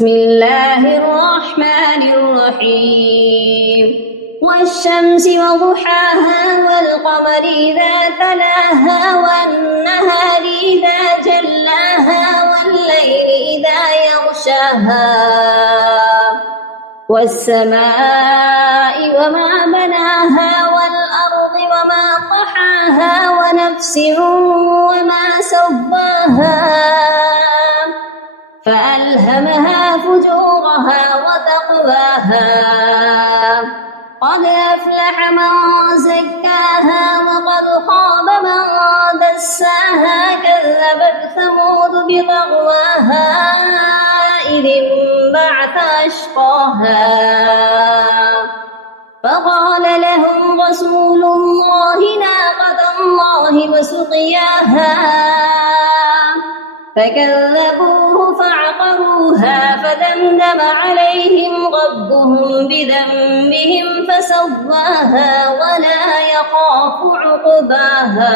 بسم الله الرحمن الرحيم والشمس وضحاها والقمر إذا تلاها والنهار إذا جلاها والليل إذا يغشاها والسماء وما بناها والأرض وما طحاها ونفس وما سواها فألهمها فجورها وتقواها قد أفلح من زكاها وقد خاب من دساها كذبت ثمود بطغواها إذ انبعث أشقاها فقال لهم رسول الله ناقة الله وسقياها فكذبوه فعقروها فدمدم عليهم ربهم بذنبهم فسواها ولا يخاف عقباها.